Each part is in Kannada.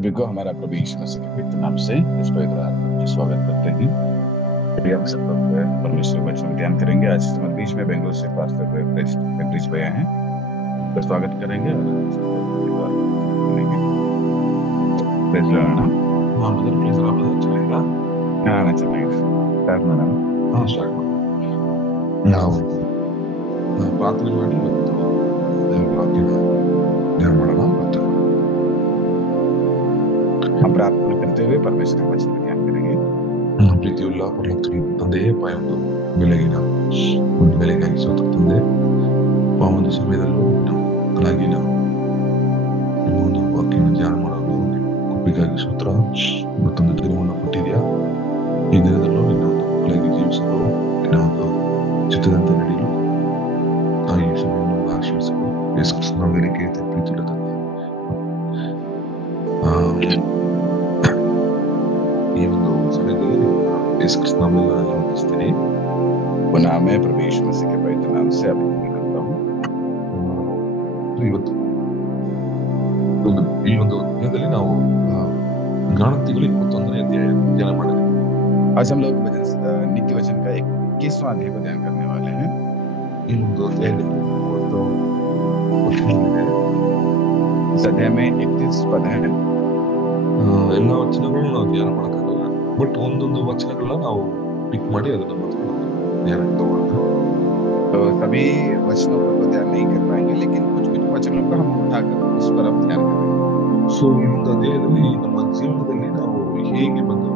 सभी को हमारा प्रभु यीशु मसीह के पवित्र नाम से इस पवित्र आराधना में स्वागत करते हैं। अभी हम सब लोग परमेश्वर वचन में ध्यान करेंगे। आज हमारे बीच में बेंगलुरु से पास्टर पेट्रिस भैया हैं, उनका स्वागत करेंगे और प्रेज़ लॉर्ड। हाँ ब्रदर, प्लीज आप चलेगा। हाँ ಚೆನ್ನಾಗಿದೆ ಸ್ಟಾರ್ಟ್ ಮಾಡೋಣ. हाँ ಸ್ಟಾರ್ಟ್ ಮಾಡಿ. ನಾವು ಪ್ರಾರ್ಥನೆ ಮಾಡಿ ಮತ್ತು ದೇವರ ವಾಕ್ಯನ ಧ್ಯಾನ ಮಾಡೋಣ. ಮತ್ತು हम प्रार्थना करते हुए परमेश्वर के वचन में ध्यान करेंगे. ಪ್ರೀತಿಯುಳ್ಳ ಪರಲೋಕದ ತಂದೆಯೇ, ಒಂದು ಬೆಳಗಿನ ಒಂದು ಬೆಳಗಾಗಿ ಸ್ತೋತ್ರ ತಂದೆ. ಆ ಒಂದು ಸಮಯದಲ್ಲೂ ಹಾಗಾಗಿ ನಾವು ನಿಮ್ಮ ಒಂದು ವಾಕ್ಯನ ಧ್ಯಾನ ಮಾಡಲು ಕೃಪೆಗಾಗಿ ಸ್ತೋತ್ರ. ಮತ್ತೊಂದು ದಿನವನ್ನು ಕೊಟ್ಟಿದ್ಯಾ. ಈ ದಿನದಲ್ಲೂ ನಿನ್ನ ಒಂದು ಮಕ್ಕಳಾಗಿ ಜೀವಿಸಲು, ನಿನ್ನ ಒಂದು ಚಿತ್ತದಂತೆ ನಡೆಯಲು ಈ ಸಮಯವನ್ನು ಆಶೀರ್ವಿಸಲು ಯೇಸು ಕ್ರಿಸ್ತನ ನಾಮದಲ್ಲಿ ಕೇಳ್ತೇನೆ ಪ್ರೀತಿಯುಳ್ಳ ತಂದೆ. ಈ ಒಂದು ಸಮಯದಲ್ಲಿ ಯೇಸು ಕ್ರಿಸ್ತನ ನಾಮದಲ್ಲಿ ವಂದಿಸ್ತೀನಿ. पुनः मैं प्रभु यीशु मसीह के पवित्र नाम से अभिनंदन करता हूँ. ಇವತ್ತು ಈ ಒಂದು ದಿನದಲ್ಲಿ ನಾವು ಜ್ಞಾನೋಕ್ತಿಗಳು 21ನೇ ಅಧ್ಯಾಯ ಧ್ಯಾನ ಮಾಡಿದ್ವಿ. आज हम लोग नित्य वचन का 21वां अध्याय को ध्यान करने वाले हैं. ಈ ಒಂದು ಅಧ್ಯಾಯದಲ್ಲಿ ಒಂದು ವಚನಗಳಿದೆ. इस अध्याय में 31 पद है. ಎಲ್ಲ ವಚನಗಳನ್ನು ನಾವು ಧ್ಯಾನ ಮಾಡಕ್ಕಾಗಲ್ಲ, ಬಟ್ ಒಂದೊಂದು ವಚನಗಳನ್ನ ನಾವು ಪಿಕ್ ಮಾಡಿ ಅದನ್ನ ಮಾತ್ರ ಧ್ಯಾನ ತಗೊಳ್ಳೋಣ. तो सभी वचनों पर तो ध्यान नहीं कर पाएंगे, लेकिन कुछ कुछ वचनों को हम उठाकर उस पर अब ध्यान करेंगे. ಸೊ ಈ ಒಂದು ಅಧ್ಯಾಯದಲ್ಲಿ ನಮ್ಮ ಜೀವನದಲ್ಲಿ ನಾವು ಹೇಗೆ ಬಂದು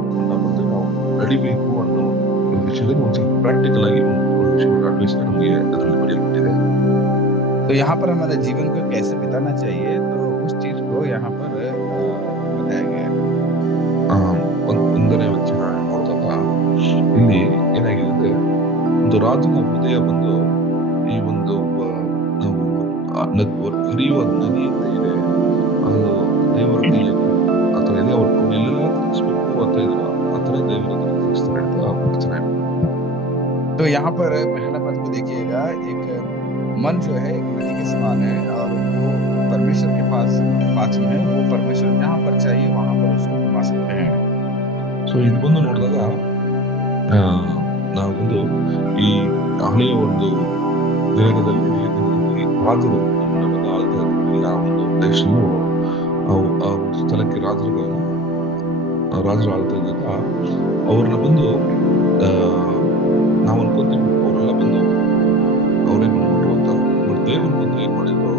ನಾವು ನಡಿಬೇಕು ಅನ್ನೋ ಒಂದು ವಿಷಯದಲ್ಲಿ ಒಂದು ಸ್ವಲ್ಪ ಪ್ರಾಕ್ಟಿಕಲ್ ಆಗಿ ಒಂದು ವಿಷಯಗಳ ಅಡ್ವೈಸ್ ನಮಗೆ ಅದರಲ್ಲಿ ಬರೆಯಲ್ಪಟ್ಟಿದೆ. तो यहाँ पर हमारे जीवन को कैसे बिताना चाहिए, तो उस चीज को यहाँ पर बताया गया है. ಒಂದನೇ ವಚನ ನೋಡಿದಾಗ ಇಲ್ಲಿ ಏನಾಗಿದೆ ಅಂದ್ರೆ, ಒಂದು ರಾಜನ ಹೃದಯ ಬಂದು ಈ ಒಂದು ನಾವು ಹರಿಯುವ ನದಿ ಅಂತ ಇದೆ, ಅದು ದೇವರ ಕೈಯಲ್ಲಿ ಆತರ ಇದೆ. ಅವ್ರು ಎಲ್ಲೆಲ್ಲ ತಿಳಿಸ್ಬೇಕು ಅಂತ ಇದ್ರು, ಆತರ ದೇವರ ತಿಳಿಸ್ತಾರೆ ಅಂತ ವಚನ. तो यहाँ पर पहला पद को देखिएगा, एक मन जो है एक नदी के समान है और वो परमेश्वर के पास में है. वो परमेश्वर जहाँ पर चाहिए वहां पर उसको घुमा सकते हैं. ಸೊ ಇದು ಬಂದು ನೋಡಿದಾಗ ನಾವೊಂದು ಈ ಹಳೆಯ ಒಂದು ದಿನದಲ್ಲಿ ರಾಜರು ನಮ್ಮನ್ನು ಆಳ್ತಿದ್ರು. ಆ ಒಂದು ದೇಶವು ಆ ಒಂದು ಸ್ಥಳಕ್ಕೆ ರಾಜರು ಆಳ್ತಾ ಇದ್ದಾಗ ಅವ್ರನ್ನ ಬಂದು ನಾವು ಅನ್ಕೊಂತೀವಿ ಅವರೆಲ್ಲ ಬಂದು ಅವರೇ ಬಂದ್ಬಿಟ್ರು ಅಂತ. ಬಟ್ ದೇವರು ಬಂದು ಏನ್ ಮಾಡಿದ್ರು,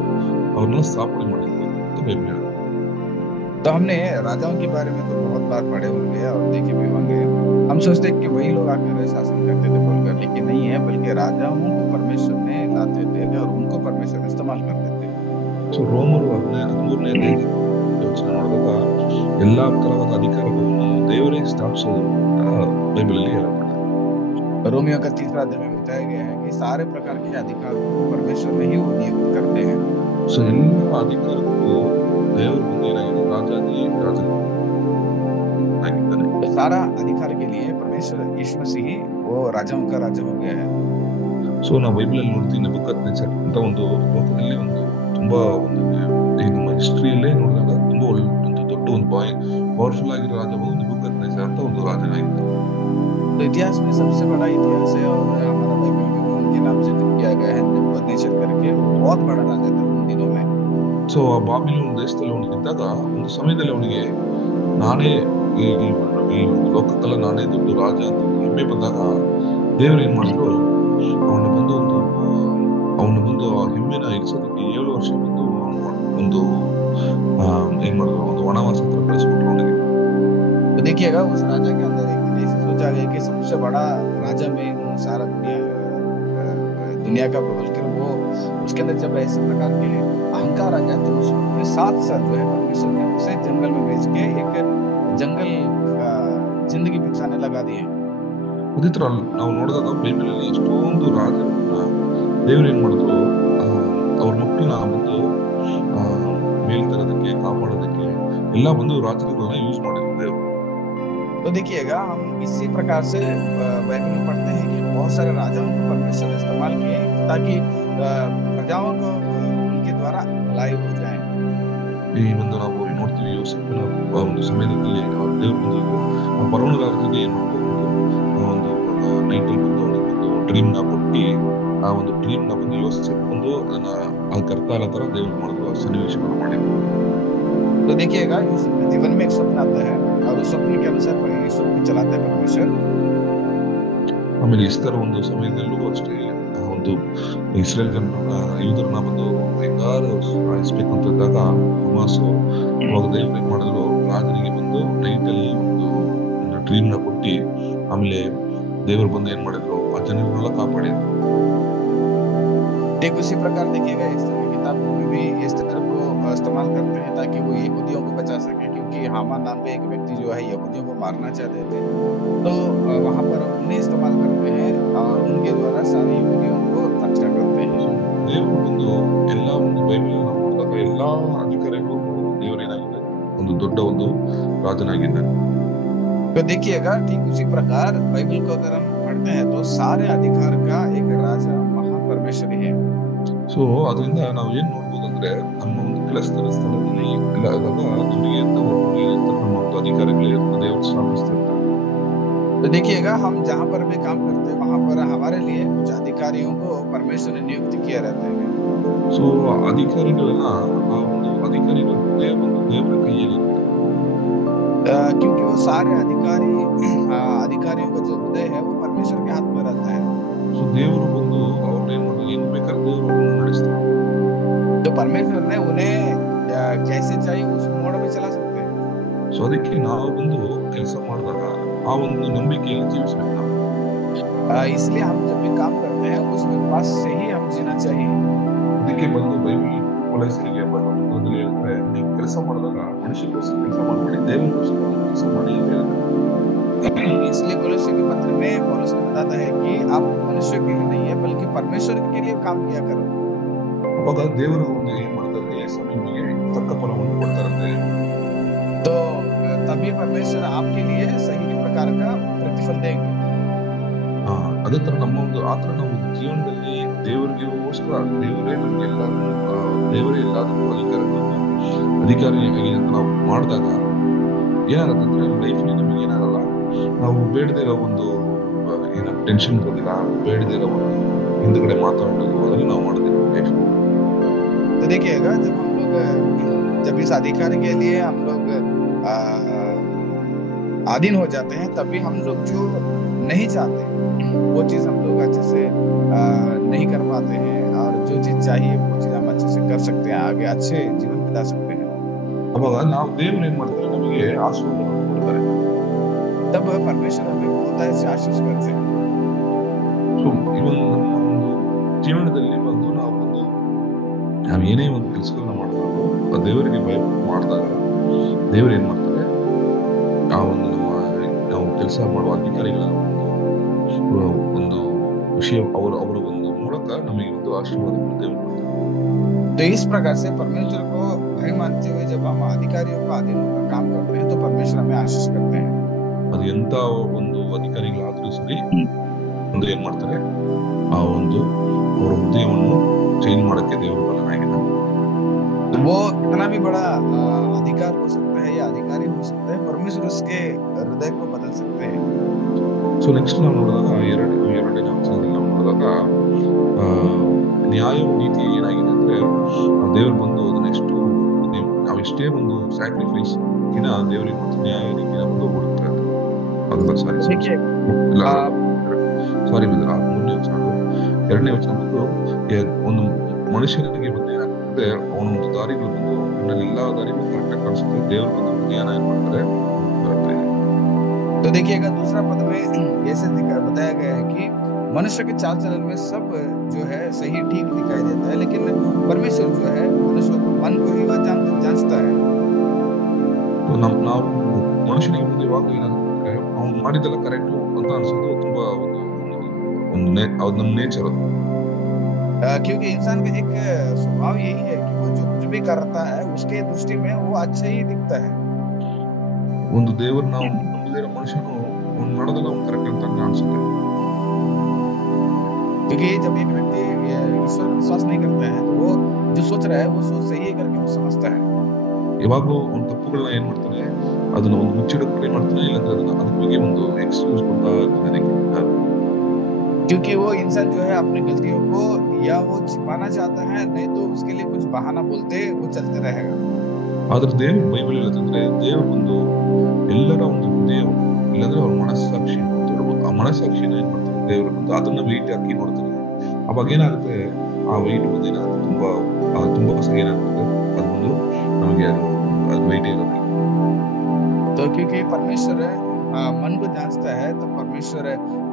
ಅವ್ರನ್ನ ಸ್ಥಾಪನೆ ಮಾಡಿದ್ರು ಅಂತ ಬೈಬಲ್ ಹೇಳಿದ್ರು. तो हमने राजाओं के बारे में तो बहुत बार पढ़े होंगे और देखे भी होंगे. हम सोचते कि वही लोग आकर शासन करते थे बोलकर, लेकिन नहीं है, बल्कि राजाओं को परमेश्वर ने लाते थे और उनको परमेश्वर इस्तेमाल करते थे. ಸೊ ರೋಮರು 13ನೇ ಯೋಚನೆ ಮಾಡಿದಾಗ ಎಲ್ಲಾ ತರವಾದ ಅಧಿಕಾರಗಳನ್ನು ದೇವರೇ ಸ್ಥಾಪಿಸೋದು ಬೈಬಲ್ ಅಲ್ಲಿ ಹೇಳಲ್ಪಟ್ಟಿದೆ. रोमियो का 3रा अध्याय में बताया गया है कि सारे प्रकार के अधिकार को परमेश्वर में ही वो नियुक्त करते हैं. ಸೊ ಎಲ್ಲ ಅಧಿಕಾರಕ್ಕೂ ದೇವರು ಬಂದು ಏನಾಗಿದೆ, ರಾಜನಾಗಿದ್ದಾನೆ. तो सारा अधिकार के लिए परमेश्वर यीशु मसीह ही वो राजाओं का राजा हो गया है. ಸೊ ನಾವು ಬೈಬಲ್ ಅಲ್ಲಿ ನೋಡ್ತೀವಿ, ನೆಬೂಕದ್ನೆಚ್ಚರ್ ಅಂತ ಒಂದು ಲೋಕದಲ್ಲಿ ಒಂದು ತುಂಬಾ ಒಂದು ಈ ನಮ್ಮ ಹಿಸ್ಟ್ರಿಯಲ್ಲೇ ನೋಡಿದಾಗ ತುಂಬಾ ಒಂದು ದೊಡ್ಡ ಒಂದು ಪವರ್ಫುಲ್ ಆಗಿರೋ ರಾಜ ಬಂದು ನೆಬೂಕದ್ನೆಚ್ಚರ್ ಅಂತ ಒಂದು ರಾಜನಾಗಿದ್ದ. तो इतिहास में सबसे बड़ा इतिहास है और हमारा बाइबल में उनके नाम से किया गया है नेबूकद्नेಚ್ಚर करके. वो बहुत बड़ा राजा था उन दिनों में. ಸೊ ಆ ಬಾಬಿಲೋನ್ ದೇಶದಲ್ಲಿ ಅವನಿಗೆ ಇದ್ದಾಗ ಒಂದು ಸಮಯದಲ್ಲಿ ಅವನಿಗೆ ನಾನೇ ಈ ಒಂದು ಲೋಕಕ್ಕೆಲ್ಲ ನಾನೇ ದೊಡ್ಡ ರಾಜ ಅಂತ ಹೆಮ್ಮೆ ಬಂದಾಗ ದೇವರು ಏನ್ ಮಾಡಿದ್ರು, ಅವನ ಬಂದು ಆ ಹೆಮ್ಮೆನ ಇರಿಸೋದಕ್ಕೆ 7 ವರ್ಷ ಬಂದು ಒಂದು ಏನ್ ಮಾಡಿದ್ರು, ಒಂದು ವನವಾಸ ಹತ್ರ ಕಳಿಸ್ಬಿಟ್ರು ಅವನಿಗೆ. तो देखिएगा उस राजा के अंदर एक ऐसे सोचा गया कि सबसे बड़ा राजा में हूँ सारा दुनिया का बोलकर वो उसके अंदर जब ऐसे प्रकार के अहंकार आ गया, तो उसके साथ जो है परमेश्वर ने उसे जंगल में भेज के एक जंगल जिंदगी बिताने लगा दिए. ಅದೇ ತರ ನಾವು ನೋಡಿದಾಗ ಬೈಬಲ್ ಅಲ್ಲಿ ಎಷ್ಟೊಂದು ರಾಜರನ್ನ ದೇವ್ರು ಏನ್ ಮಾಡಿದ್ರು, ಅವ್ರ ಮಕ್ಕಳನ್ನ ಬಂದು ಮೇಲ್ತರದಕ್ಕೆ ಕಾಪಾಡೋದಕ್ಕೆ ಎಲ್ಲ ಬಂದು ರಾಜರುಗಳನ್ನ ಯೂಸ್ ಮಾಡಿದ್ರು ದೇವ್ರು. तो देखिएगा हम इसी प्रकार से बाइबल में पढ़ते हैं कि बहुत सारे राजाओं को परमेश्वर ने इस्तेमाल किए ताकि प्रजाओं को उनके द्वारा भलाई हो जाए. ಈ ಒಂದು ನಾವು ನೋಡ್ತೀವಿ ಯೋಸೇಫನ ಆ ಒಂದು ಸಮಯದಲ್ಲಿ ಅವ್ರ ದೇವ್ರ ಬಂದು ಆ ಫರೋಹನ ರಾಜ್ಯಕ್ಕೆ ಏನ್ ಮಾಡ್ಬೋದು ಒಂದು ನೈಟ್ ಅಲ್ಲಿ ಬಂದು ಅವನಿಗೆ ಒಂದು ಡ್ರೀಮ್ ನ ಕೊಟ್ಟಿ ಆ ಒಂದು ಡ್ರೀಮ್ ನ ಬಂದು ಯೋಸೇಫ್ ಬಂದು ಅದನ್ನ ಆ ಕರ್ತಾಲ ತರ ದೇವ್ರು ಮಾಡಿದ್ರು ಆ ಸನ್ನಿವೇಶವನ್ನು ಮಾಡಿದ್ರು. तो देखिएगा यूसुफ के जीवन में एक स्वप्न आता है और उस स्वप्न के अनुसार यूसुफ को चलाता है परमेश्वर। ಆಮೇಲೆ ಇಸ್ತರ ಒಂದು ಸಮಯದಲ್ಲೂ ಅಷ್ಟೇ ಆ ಒಂದು ಇಸ್ರೇಲ್ ಜನರನ್ನ ಯೂದರನ್ನ ಬಂದು ಹೆಂಗಾರು ಸಾಯಿಸ್ಬೇಕಂತಿದ್ದಾಗ ಹಮಾಸು ಅವಾಗ ದೇವ್ರು ಏನ್ ಮಾಡಿದ್ರು ರಾಜನಿಗೆ ಬಂದು ನೈಟ್ ಅಲ್ಲಿ ಒಂದು ಡ್ರೀಮ್ ನ ಕೊಟ್ಟಿ ಆಮೇಲೆ ದೇವರು ಬಂದು ಏನ್ ಮಾಡಿದ್ರು ಆ ಜನರನ್ನೆಲ್ಲ ಕಾಪಾಡಿದ್ರು. ठीक उसी प्रकार देखिएगा इस तरह की किताब में भी इस तरह को इस्तेमाल करते हैं ताकि वो यहूदियों को बचा सके, क्योंकि हामान नाम के एक व्यक्ति जो है यहूदियों को मारना चाहते थे, तो वहां पर उन्हें इस्तेमाल करते हैं और उनके द्वारा सारे यहूदियों को रक्षा करते हैं। ದೇವರು ಬಂದು ಎಲ್ಲಾ ಒಂದು ಬೈಬಲ್ ನಾವು ನೋಡಿದಾಗ ಎಲ್ಲಾ ಅಧಿಕಾರಿಗಳು ದೇವರೇನಾಗಿದೆ ಒಂದು ದೊಡ್ಡ ಒಂದು ರಾಜನಾಗಿದ್ದಾನೆ. तो देखिएगा ठीक उसी प्रकार बाइबल को अगर हम पढ़ते हैं तो सारे अधिकार का एक राजा महापरमेश्वर ही है। ಸೊ ಅದರಿಂದ ನಾವು ಏನ್ ನೋಡ್ಬೋದು ಅಂದ್ರೆ ನಮ್ಮ ಒಂದು ಕೆಲಸದ ಸ್ಥಳದಲ್ಲಿ ಇದ್ದಾಗ ನಮಗೆ ನಮ್ಮ ಒಂದು ಅಧಿಕಾರಿಗಳು ಇರ್ತದೆ ಅವ್ರು ಸ್ಥಾಪಿಸ್ತಿರ್ತಾರೆ. तो देखिएगा हम जहाँ पर भी काम करते हैं वहाँ पर हमारे लिए कुछ अधिकारियों को परमेश्वर ने नियुक्त किया रहता है। ಸೊ ಅಧಿಕಾರಿಗಳೆಲ್ಲ ಆ ಒಂದು ಅಧಿಕಾರಿಗಳ ಹೃದಯ ಒಂದು ದೇವರ ಕೈಯಲ್ಲಿ ಇರುತ್ತೆ. क्योंकि वो सारे अधिकारियों का जो हृदय है वो परमेश्वर के हाथ में रहता है। ಸೊ ದೇವರು ಬಂದು ಅವ್ರನ್ನ ಏನ್ ಮಾಡೋದು ಏನ್ ಬೇಕಾದ್ರೆ ದೇವರು ಅವ್ರನ್ನ ನಡೆಸ್ತಾರೆ. तो परमेश्वर ने उन्हें जैसे चाहिए उस मोड़ में चला सकते हैं। ಸೊ ಅದಕ್ಕೆ ನಾವು ಬಂದು ಕೆಲಸ ಮಾಡಿದಾಗ ಆ ಒಂದು ನಂಬಿಕೆಯಲ್ಲಿ ಜೀವಿಸ್ಬೇಕು ನಾವು. इसलिए हम जब भी काम करते हैं उस विश्वास से ही हम जीना चाहिए। ಅದಕ್ಕೆ ಬಂದು ಬೈಬಲ್ ಕೊಲೊಸ್ಸೆಗೆ ಬರೆದ ಪತ್ರದಲ್ಲಿ ಹೇಳ್ತಾರೆ ನೀವು ಕೆಲಸ ಮಾಡಿದಾಗ ಮನುಷ್ಯಗೋಸ್ಕರ ಕೆಲಸ ಮಾಡಬೇಡಿ ದೇವರಿಗೋಸ್ಕರ ಕೆಲಸ ಮಾಡಿ ಅಂತ ಹೇಳ್ತಾರೆ. इसलिए कोलोस्से के पत्र में पौलुस ने बताता है कि आप मनुष्य के लिए नहीं है बल्कि परमेश्वर के लिए काम किया करो। ಅವಾಗ ದೇವರು ಒಂದು ಏನ್ ಮಾಡ್ತಾರೆ ಸಮಯಕ್ಕೆ ತಕ್ಕ ಫಲವನ್ನು ಕೊಡ್ತಾರಂತೆ. तो तभी परमेश्वर आपके लिए सही प्रकार का प्रतिफल देंगे। ಅದೇ ತರ ನಮ್ಮ ಒಂದು ಆತರ ನಾವು ಜೀವನದಲ್ಲಿ ದೇವರಿಗೋಸ್ಕರ ದೇವರೇ ನಮ್ಗೆಲ್ಲ ದೇವರೇ ಎಲ್ಲದಕ್ಕೂ ಅಧಿಕಾರಿಯಾಗಿ ಅಂತ ನಾವು ಮಾಡಿದಾಗ ಏನಾಗುತ್ತೆ ಅಂದ್ರೆ ನಮ್ಮ ಲೈಫ್ಲಿ ನಮಗೆ ಏನಾಗಲ್ಲ ನಾವು ಬೇಡದೇ ಇರೋ ಒಂದು ಏನ ಟೆನ್ಷನ್ ಬರೋದಿಲ್ಲ, ಬೇಡದೇ ಇರೋ ಒಂದು ಹಿಂದ್ಗಡೆ ಮಾತಾಡೋದು ಅದನ್ನ ನಾವು ಮಾಡೋದಿಲ್ಲ ಲೈಫ್. तो देखिएगा जब इस अधिकारी के लिए हम लोग अधीन हो जाते हैं तभी हम लोग जो नहीं चाहते वो चीज हम लोग अच्छे से नहीं कर पाते हैं और जो चीज चाहिए वो चीज हम अच्छे से कर सकते हैं, आगे अच्छे जीवन बिता सकते हैं। ಅವಾಗ ನಾವು ದೇವ್ರು ಏನ್ ಮಾಡ್ತಾರೆ ನಮಗೆ ಆಶೀರ್ವಾದ ಕೊಡ್ತಾರೆ. तब परमेश्वर हमें बहुत ऐसे आशीष करते हैं। ಸೊ ಇವನ್ ನಮ್ಮ ಒಂದು ಜೀವನದಲ್ಲಿ ಬಂದು ನಾವು ಏನೇ ಒಂದು ಕೆಲಸಗಳನ್ನ ಮಾಡಿದಾಗ ಆ ದೇವರಿಗೆ ಭಯ ಮಾಡಿದಾಗ ದೇವರು ಏನ್ ಮಾಡ್ತಾರೆ ಆ ಒಂದು ನಾವು ಕೆಲಸ ಮಾಡುವ ಅಧಿಕಾರಿಗಳ ಒಂದು ವಿಷಯ ಅವರ ಒಂದು ಮೂಲಕ ನಮಗೆ ಒಂದು ಆಶೀರ್ವಾದ ದೇವರು ಮಾಡ್ತಾರೆ. तो इस प्रकार से परमेश्वर को भय मानते हुए जब हम अधिकारियों का अधीन होकर काम करते हैं तो परमेश्वर हमें आशीष करते हैं। ಅದು ಎಂತ ಒಂದು ಅಧಿಕಾರಿಗಳಾದ್ರೂ ಸರಿ ಒಂದು ಏನ್ ಮಾಡ್ತಾರೆ ಆ ಒಂದು ಅವರ ಹೃದಯವನ್ನು ಚೇಂಜ್ ಮಾಡಕ್ಕೆ ದೇವರು ಬಲನಾಗಿದ್ದಾನೆ. वो कितना भी बड़ा अधिकार हो सकता है या अधिकारी हो सकता है, परमेश्वर उसके हृदय को बदल सकते हैं। ಸೊ ನೆಕ್ಸ್ಟ್ ನಾವು ನೋಡಿದಾಗ ಎರಡನೇ ಅಂಶದಲ್ಲಿ ನಾವು ನೋಡಿದಾಗ ನ್ಯಾಯ ನೀತಿ ಏನಾಗಿದೆ ಅಂದ್ರೆ ದೇವರು ಬಂದು ಅದನ್ನೆಷ್ಟು ನಾವೆಷ್ಟೇ ಒಂದು ಸ್ಯಾಕ್ರಿಫೈಸ್ ಇನ್ನ ದೇವರಿಗೆ ಮತ್ತು ನ್ಯಾಯ ನೀತಿನ ಬಂದು ಹುಡುಕ್ತಾರೆ. ಅದಲ್ಲ ಸಾರಿ ಬಿದ್ರ ಮೂರನೇ ವಚನ ಎರಡನೇ ವಚನ ಬಂದು ಒಂದು ಮನುಷ್ಯನಿಗೆ ಬಂದು ಏನಾಗ್ತದೆ ಅವನ ಒಂದು ದಾರಿಗಳು ಬಂದು ಅವನಲ್ಲಿ ಎಲ್ಲಾ ದಾರಿಗಳು ಕರೆಕ್ಟ್ ಕಾಣಿಸುತ್ತೆ, ದೇವರು ಬಂದು ಜ್ಞಾನ ಏನ್ ಮಾಡ್ತಾರೆ ಬರುತ್ತೆ. तो देखिएगा दूसरा पद में ऐसे बताया गया है कि मनुष्य के चाल चलन में सब जो है सही ठीक दिखाई देता है, लेकिन परमेश्वर जो है मनुष्य मन को ही वह जांचता है। ನಾವು ಮನುಷ್ಯನಿಗೆ ಮುಂದೆ ಇವಾಗ ಏನಾಗುತ್ತೆ ಅವ್ನು ಮಾಡಿದೆಲ್ಲ ಕರೆಕ್ಟ್ ಅಂತ ಅನ್ಸೋದು ತುಂಬಾ ಒಂದು ನಮ್ಮ ನೇಚರ್ ಅದು. क्योंकि इंसान का एक स्वभाव यही है कि वो जो कुछ भी करता है उसके दृष्टि में वो अच्छा ही दिखता है। ಒಂದು ದೇವರು ನಾವು ನಂಬದೇ ಇರೋ ಮನುಷ್ಯನು ಅವ್ನು ಮಾಡೋದಲ್ಲ ಅವ್ನು ಕರೆಕ್ಟ್ ಅಂತ ಅನ್ಸುತ್ತೆ. क्योंकि जब एक व्यक्ति ईश्वर का विश्वास नहीं करता है तो वो जो सोच रहा है वो सोच सही है करके वो समझता है। ಯಾವಾಗ್ಲೂ ಅವ್ನ ತಪ್ಪುಗಳನ್ನ ಏನ್ ಮಾಡ್ತಾನೆ, ಅದನ್ನ ಒಂದು ಮುಚ್ಚಿಡಕ್ ಟ್ರೈ ಮಾಡ್ತಾನೆ, ಇಲ್ಲಾಂದ್ರೆ ಅದ್ರ ಬಗ್ಗೆ ಒಂದು ಎಕ್ಸ್ಕ್ಯೂಸ್ ಕೊಡ್ತಾ ಇರ್ತಾನೆ ಅದಕ್ಕೆ. क्योंकि वो इंसान जो है अपनी गलतियों को या वो छिपाना चाहता है, नहीं तो उसके लिए कुछ बहाना बोलते वो चलते रहेगा। ಆದ್ರೆ ದೇವ್ರು ಬೈಬಲ್ ಹೇಳುತ್ತಂದ್ರೆ, ದೇವ್ರು ಬಂದು ಎಲ್ಲರ ಒಂದು ಹೃದಯವನ್ನು, ಇಲ್ಲಾಂದ್ರೆ ಅವ್ರ ಮನಸ್ಸಾಕ್ಷಿ ಅಂತ ಹೇಳ್ಬೋದು, ಆ ಮನಸ್ಸಾಕ್ಷಿನ ಏನ್ ಮಾಡ್ತಾರೆ ದೇವ್ರು ಬಂದು ಅದನ್ನ ವೆಯ್ಟ್ ಹಾಕಿ ನೋಡ್ತಾರೆ. ಅವಾಗ ಏನಾಗುತ್ತೆ, ಆ ವೆಯ್ಟ್ ಬಂದು ಏನಾಗುತ್ತೆ, ತುಂಬಾ ಹೊಸ ಏನಾಗುತ್ತೆ, ಅದು ಬಂದು ನಮಗೆ ಅದು ವೆಯ್ಟ್ ಇರೋದಿಲ್ಲ. तो क्योंकि परमेश्वर मन को जांचता है, तो परमेश्वर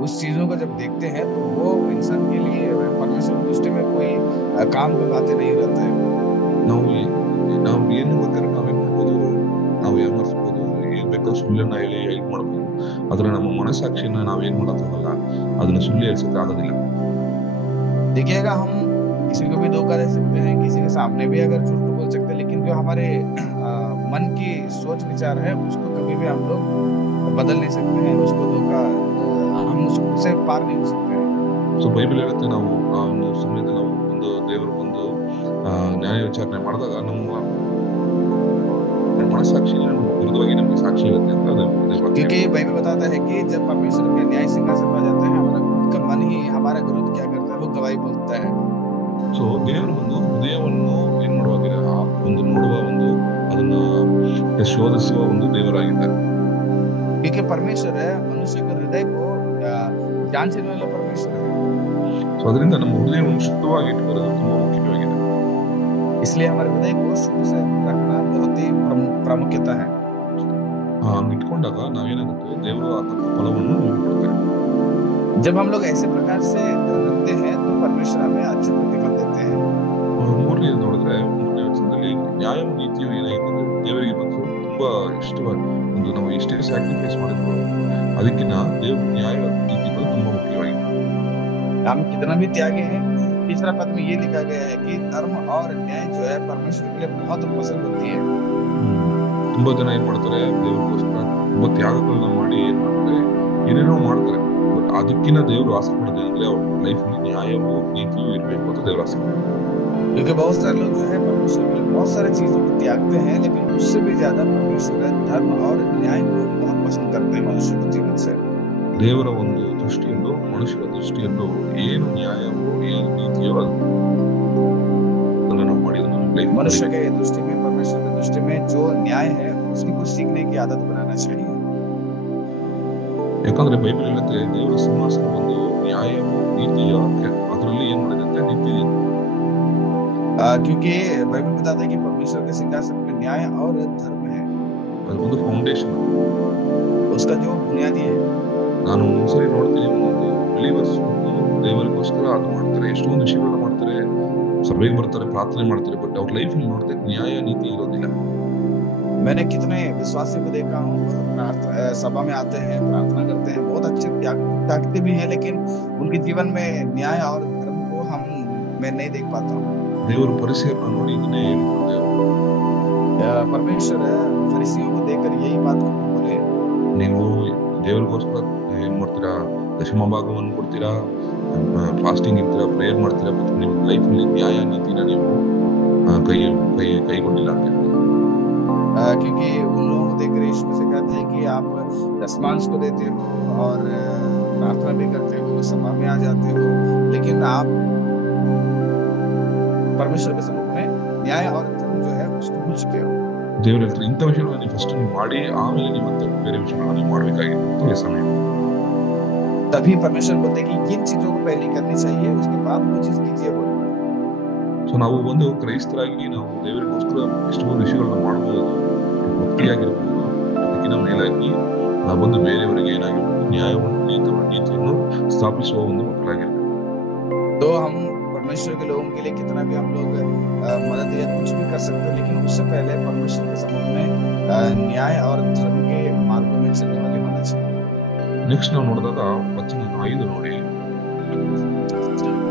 उस चीजों को जब देखते हैं तो वो इंसान के लिए परमेश्वर की दृष्टि में कोई काम की बातें नहीं रहता है। ನಾವು ಏನು ಬೇಕಾದ್ರೆ ನಾವೇನ್ ಮಾಡ್ಬೋದು, ನಾವು ಏರ್ಮರ್ಸ್ಬೋದು, ಏನ್ ಬೇಕಾದ್ರೂ ಸುಳ್ಳನ್ನ ಹೇಳಿ ಇದು ಮಾಡ್ಬೋದು. ಆದ್ರೆ ನಮ್ಮ ಮನಸ್ಸಾಕ್ಷಿನ ನಾವೇನ್ ಮಾಡೋಕ್ಕಾಗಲ್ಲ, ಅದನ್ನ ಸುಳ್ಳು ಹೇಳ್ಸಕ್ ಆಗೋದಿಲ್ಲ. देखिएगा, हम किसी को भी धोखा दे सकते हैं, किसी के सामने भी अगर झूठ बोल सकते हैं, लेकिन जो हमारे मन की सोच विचार है उसको कभी भी हम लोग बदल नहीं सकते हैं। उसको धोखा हम उससे पार नहीं हो सकते हैं। ಸೊ ಬೈಬಲ್ ಹೇಳುತ್ತೆ, ನಾವು ಆ ಒಂದು ಸಮಯದಲ್ಲಿ ನಾವು ಒಂದು ದೇವರು ಬಂದು ನ್ಯಾಯ ವಿಚಾರಣೆ ಮಾಡಿದಾಗ ನಮ್ಮ ಮನಸ್ಸಾಕ್ಷಿ ವಿರುದ್ಧವಾಗಿ ನಮಗೆ ಸಾಕ್ಷಿ ಇರುತ್ತೆ ಅಂತ क्योंकि बाइबल बताता है कि जब परमेश्वर के न्याय सिंहासन पर जाता है, हमारा खुद का मन ही हमारा विरुद्ध क्या करता है, वो गवाही बोलता है। ಸೊ ದೇವರು ಬಂದು ಹೃದಯವನ್ನು ಏನ್ ಮಾಡುವಾಗಿಲ್ಲ, ಒಂದು ನೋಡುವ ಒಂದು ಅದನ್ನ ಶೋಧಿಸುವ ಒಂದು ದೇವರಾಗಿದ್ದಾರೆ. क्योंकि परमेश्वर है मनुष्य के हृदय को जांचने वाला परमेश्वर है। ಸೊ ಅದರಿಂದ ನಮ್ಮ ಹೃದಯವನ್ನು ಶುದ್ಧವಾಗಿ ಇಟ್ಕೊಳ್ಳೋದು ತುಂಬಾ ಮುಖ್ಯವಾಗಿದೆ. इसलिए हमारे हृदय को शुद्ध से रखना बहुत ही प्रामुख्यता है। ಹಂಗ್ ಇಟ್ಕೊಂಡಾಗ ನಾವೇನಾಗುತ್ತೆ, ದೇವರು ಆ ತಕ್ಕ ಫಲವನ್ನು ನಮಗೆ ಕೊಡ್ತಾರೆ. जब हम लोग ऐसे प्रकार से रखते हैं तो परमेश्वर हमें अच्छे प्रतिफल देते हैं। ಮೂರನೇ ನೋಡಿದ್ರೆ, ಮೂರನೇ ವಚನದಲ್ಲಿ ನ್ಯಾಯವು ನೀತಿಯು ಏನಾಗಿದೆ, ದೇವರಿಗೆ ಬಂದು ತುಂಬಾ ಇಷ್ಟವಾದ ಒಂದು, ನಾವು ಎಷ್ಟೇ ಸ್ಯಾಕ್ರಿಫೈಸ್ ಮಾಡಿದ್ರು ಅದಕ್ಕಿಂತ ದೇವ್ರ ನ್ಯಾಯ ನೀತಿಗಳು ತುಂಬಾ ಮುಖ್ಯವಾಗಿದೆ. हम कितना भी त्यागे हैं, तीसरा पद में ये लिखा गया है कि धर्म और न्याय जो है परमेश्वर के लिए बहुत पसंद होती है। ತುಂಬಾ ಜನ ಏನ್ ಮಾಡ್ತಾರೆ, ದೇವ್ರಿಗೋಸ್ಕರ ತುಂಬಾ ತ್ಯಾಗಗಳನ್ನ ಮಾಡಿ ಏನ್ ಮಾಡ್ತಾರೆ, ಏನೇನೋ ಮಾಡ್ತಾರೆ. ಬಟ್ ಅದಕ್ಕಿಂತ ದೇವ್ರು ಆಸೆ ಪಡೋದು ಅಂದ್ರೆ ಅವ್ರ ಲೈಫ್ ಅಲ್ಲಿ ನ್ಯಾಯವೂ ನೀತಿಯೂ ಇರ್ಬೇಕು ಅಂತ ದೇವ್ರು ಆಸೆ ಪಡ್ತಾರೆ. क्योंकि बहुत सारे लोग जो है परमेश्वर के लिए बहुत सारी चीजों को त्यागते हैं, लेकिन उससे भी ज्यादा परमेश्वर धर्म और न्याय को बहुत पसंद करते हैं मनुष्य के जीवन से। ದೇವರ ಒಂದು ದೃಷ್ಟಿಯಲ್ಲೂ ಮನುಷ್ಯರ ದೃಷ್ಟಿಯಲ್ಲೂ ಏನು ನ್ಯಾಯವೋ ಏನು ನೀತಿಯೋ ಅದನ್ನ ನಾವು ಮಾಡಿದ್ರೆ मनुष्य के दृष्टि में, परमेश्वर की दृष्टि में जो न्याय है उसकी कुछ सीखने की आदत बनाना चाहिए। ಯಾಕಂದ್ರೆ ಬೈಬಲ್ ಹೇಳುತ್ತೆ, ದೇವರ ಸಿಂಹಾಸನ ಒಂದು ನ್ಯಾಯವೋ ನೀತಿಯೋ ಅದರಲ್ಲಿ ಏನ್ ಮಾಡಿದಂತೆ ನಿಂತಿದೆ. क्योंकि बाइबल बताता है कि परमेश्वर के सिंहासन में न्याय और धर्म है। ಅದು ಒಂದು ಫೌಂಡೇಶನ್, उसका जो बुनियादी है। ನಾನು ಒಂದ್ಸರಿ ನೋಡ್ತೀನಿ, ಒಂದು ಬಿಲೀವರ್ಸ್ ದೇವರಿಗೋಸ್ಕರ ಅದು ಮಾಡ್ತಾರೆ, ಎಷ್ಟೊಂದು ವಿಷಯಗಳನ್ನ ಮಾಡ್ತಾರೆ, ಸಭೆಗೆ ಬರ್ತಾರೆ, ಪ್ರಾರ್ಥನೆ ಮಾಡ್ತಾರೆ, ಬಟ್ ಅವ್ರ ಲೈಫ್ ಅಲ್ಲಿ ನೋಡಿದ್ರೆ ನ್ಯಾಯ ನೀತಿ ಇರೋದಿಲ್ಲ. मैंने कितने विश्वासी को देखा हूँ, सभा में आते हैं, प्रार्थना करते हैं, बहुत अच्छे त्यागते भी हैं, लेकिन उनके जीवन में न्याय और धर्म को मैं नहीं देख पाता हूँ। ದೇವರು ಪರಿಸರನ ನೋಡಿ ಇದನ್ನೇ ಹೇಳಿದ್ರು, परमेश्वर फरीसियों को देखकर यही बात बोले, ನೀವು ದೇವರಿಗೋಸ್ಕರ ಏನ್ ಮಾಡ್ತೀರಾ, ದಶಮ ಭಾಗವನ್ನು ಕೊಡ್ತೀರಾ, ಫಾಸ್ಟಿಂಗ್ ಇರ್ತೀರಾ, ಪ್ರೇಯರ್ ಮಾಡ್ತೀರಾ, ಬಟ್ ನಿಮ್ ಲೈಫ್ ಅಲ್ಲಿ ನ್ಯಾಯ ನೀತಿನ ನೀವು ಕೈಗೊಂಡಿಲ್ಲ ಅಂತ ಹೇಳ್ತಾರೆ. क्योंकि उन लोगों को देखकर यीशु से कहते हैं कि आप दशमांश को देते हो और प्रार्थना भी करते हो, सभा में आ जाते हो, लेकिन आप परमेश्वर के सम्मुख में न्याय और धर्म जो है उसको भूल चुके हो। ದೇವ್ರ ಹತ್ರ ಇಂಥ ವಿಷಯಗಳನ್ನ ನೀವು ಫಸ್ಟ್ ನೀವು ಮಾಡಿ, ಆಮೇಲೆ ನೀವು ಮತ್ತೆ ಬೇರೆ ವಿಷಯಗಳನ್ನ ನೀವು ಮಾಡ್ಬೇಕಾಗಿತ್ತು ಸಮಯ. तभी परमेश्वर बोलते हैं कि इन चीजों को पहले करनी चाहिए, उसके बाद वो चीज कीजिए बोलते हैं। ಸೊ ನಾವು ಒಂದು ಕ್ರೈಸ್ತರಾಗಿ ನಾವು ದೇವರಿಗೋಸ್ಕರ ಎಷ್ಟೊಂದು ವಿಷಯಗಳನ್ನ ಮಾಡಬಹುದು, ಭಕ್ತಿಯಾಗಿರ್ಬಹುದು, ಅದಕ್ಕಿಂತ ಮೇಲಾಗಿ ನಾವು ಬಂದು ಬೇರೆಯವರಿಗೆ ಏನಾಗಿರ್ಬೋದು, ನ್ಯಾಯವನ್ನು ನೀತಿಯನ್ನು ಸ್ಥಾಪಿಸುವ ಒಂದು ಮಕ್ಕಳಾಗಿರ್ಬೇಕು. तो हम परमेश्वर के लोगों के लिए कितना भी हम लोग मदद या कुछ भी कर सकते हैं, लेकिन उससे पहले परमेश्वर के सम्मुख में न्याय और धर्म के मार्गों में चलने वाले होना चाहिए। ನೆಕ್ಸ್ಟ್ ನಾವು ನೋಡಿದಾಗ ವಚನ 5 ನೋಡಿ,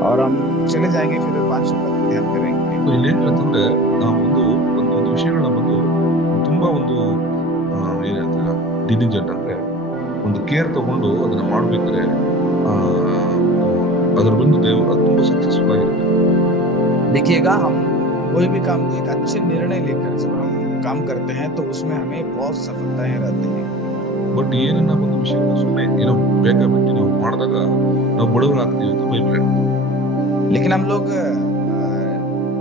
और हम चले जाएंगे फिर 5 पर ध्यान करेंगे। ಇಲ್ಲಿ ಏನ್ ಹೇಳ್ತಂದ್ರೆ, ನಾವು ಒಂದು ವಿಷಯಗಳನ್ನ ಬಂದು ತುಂಬಾ ಒಂದು ಏನ್ ಹೇಳ್ತೀರಾ, ಡಿಲಿಜೆಂಟ್ ಅಂದ್ರೆ ಒಂದು ಕೇರ್ ತಗೊಂಡು ಅದನ್ನ ಮಾಡ್ಬೇಕಾದ್ರೆ ಅದ್ರ ಬಂದು ದೇವರು ಅದು ತುಂಬಾ ಸಕ್ಸಸ್ಫುಲ್ ಆಗಿರುತ್ತೆ. देखिएगा, हम कोई भी काम को एक अच्छे निर्णय लेकर जब हम काम करते हैं तो उसमें हमें बहुत सफलताएं रहती हैं। ಬಟ್ ಏನನ್ನ ಒಂದು ವಿಷಯವನ್ನು ಸುಮ್ಮನೆ ಏನೋ ಬೇಕಾಬಿಟ್ಟು ನಾವು ಮಾಡಿದಾಗ ನಾವು ಬಡವರಾಗ್ತೀವಿ ಅಂತ ಬೈಬಲ್ ಹೇಳುತ್ತೆ. लेकिन हम लोग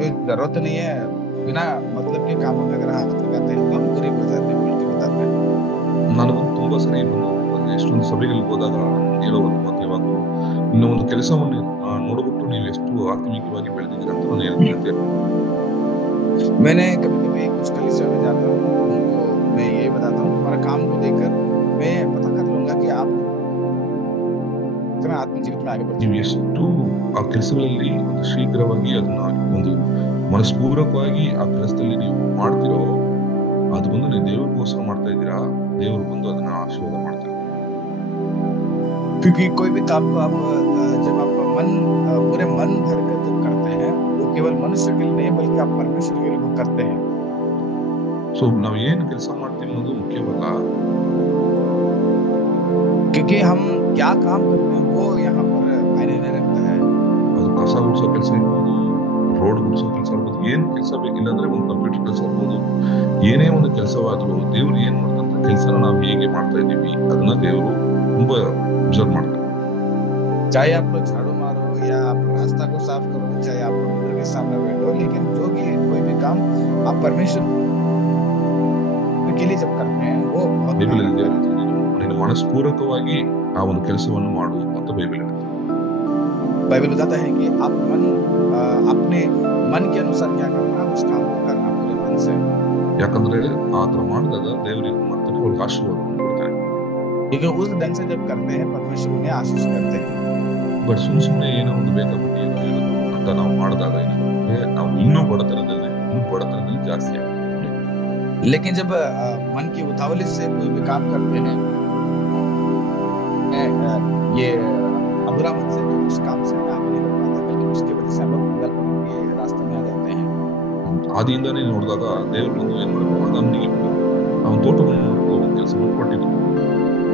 जो जरूरत नहीं है बिना मतलब के कामों में अगर हाथ लगाते हैं तो हम गरीब हो जाते हैं बोल के बताते हैं। ನನಗೊಂದು ತುಂಬಾ ಸರಿ ಎಷ್ಟೊಂದು ಸಭೆಗಳಿಗೆ ಹೋದಾಗ ಹೇಳೋ ಒಂದು ವಾಕ್ಯವಾಗು ಇನ್ನು ಒಂದು ಕೆಲಸವನ್ನು ನೋಡ್ಬಿಟ್ಟು ನೀವು ಎಷ್ಟು ಆತ್ಮಿಕವಾಗಿ ಬೆಳೆದಿದ್ದೀರ ಅಂತ ನಾನು ಹೇಳ್ತೀನಿ. मैंने कभी कभी कुछ कलीसिया में जाता हूँ तो उनको मैं यही बताता हूँ तुम्हारा काम को देखकर मैं पता कर लूंगा कि आप कितना आत्मिक जीवन में आगे बढ़ ನೀವು चुके हैं। ಎಷ್ಟು ಆ ಕೆಲಸಗಳಲ್ಲಿ ಒಂದು ಶೀಘ್ರವಾಗಿ ಅದನ್ನ ಒಂದು ಮನಸ್ಪೂರ್ವಕವಾಗಿ ಆ ಕೆಲಸದಲ್ಲಿ ನೀವು ಮಾಡ್ತಿರೋ ಅದು ಬಂದು ನೀವು ದೇವರಿಗೋಸ್ಕರ ಮಾಡ್ತಾ ಇದ್ದೀರಾ, ದೇವರು ಬಂದು ಅದನ್ನ ಆಶೀರ್ವಾದ ಮಾಡ್ತಾರೆ. क्योंकि कोई भी काम को आप जब आप मन पूरे मन भर कर जब करते हैं वो केवल मनुष्य के लिए नहीं बल्कि आप परमेश्वर के लिए वो करते हैं। ಸೊ ನಾವು ಏನು ಕೆಲಸ ಮಾಡ್ತೀವಿ ಅನ್ನೋದು ಮುಖ್ಯವಲ್ಲ, क्योंकि हम क्या काम करते हैं वो यहाँ पर मायने नहीं रखता है। ಅದು ಕಸ ಗುಡಿಸೋ ಕೆಲಸ ಇರ್ಬೋದು, ರೋಡ್ ಗುಡಿಸೋ ಕೆಲಸ ಇರ್ಬೋದು, ಏನ್ ಕೆಲಸ ಬೇಕಿಲ್ಲ ಅಂದ್ರೆ ಒಂದು ಕಂಪ್ಯೂಟರ್ ಕೆಲಸ ಇರ್ಬೋದು, ಏನೇ ಒಂದು ಕೆಲಸವಾದ್ರು ದೇವ್ರು ಏನ್ ಮಾಡ್ತಂತ ಕೆಲಸನ ನಾವು ಹೇಗೆ ಮಾಡ್ತಾ ಇದ್ದೀವಿ ಅದನ್ನ ದೇವರು ತುಂಬಾ ಅಬ್ಸರ್ವ್ ಮಾಡ್ತಾರೆ. चाहे आप लोग झाड़ू मारो या आप रास्ता को साफ करो, चाहे आप कंप्यूटर के सामने बैठो, लेकिन जो भी कोई भी काम आप परमेश्वर के लिए जब करते हैं वो बहुत ಬೈಬಲ್ मायने ಅಲ್ಲಿ रखता है। ನೀನು ಮನಸ್ಪೂರ್ವಕವಾಗಿ ಆ ಒಂದು ಕೆಲಸವನ್ನು ಮಾಡು ಅಂತ ಬೈಬಲ್ ಹೇಳುತ್ತೆ. बाइबल बताता है कि आप अपने मन के अनुसार क्या करना, उस काम को करना पूरे मन से। ಯಾಕಂದ್ರೆ ಆ ತರ ಮಾಡಿದಾಗ ದೇವರಿಗೆ ಮಾಡ್ತಾನೆ, ಅವ್ರಿಗೆ ಆಶೀರ್ವಾದವನ್ನು ಕೊಡ್ತಾರೆ. क्योंकि उस ढंग से जब करते हैं परमेश्वर उन्हें आशीष करते हैं। ಬಟ್ ಸುಮ್ಮನೆ ಏನೋ ಒಂದು ಬೇಕಾಬಿಟ್ಟು ಏನೋ ಹೇಳೋದು ಅಂತ ನಾವು ಮಾಡಿದಾಗ ಏನಾಗುತ್ತೆ, ನಾವು ಇನ್ನೂ ಬಡತನದಲ್ಲಿ ಜಾಸ್ತಿ ಆಗುತ್ತೆ. लेकिन जब मन की उतावली से कोई भी काम करते हैं ये अबुरा मन से तो उस काम से हमें आगे नहीं बढ़ पाते, बल्कि उसकी वजह से हम लोग गलत के रास्ते में आ जाते हैं। ಆದಿಯಿಂದಾನೇ ನೋಡಿದಾಗ ದೇವರು ಬಂದು ಏನ್ ಮಾಡಬೇಕು, ಆದಾಮನಿಗೆ ಅವನ ತೋಟವನ್ನು ನೋಡೋ ಒಂದು ಕೆಲಸವನ್ನು ಕೊಟ್ಟಿದ್ರು.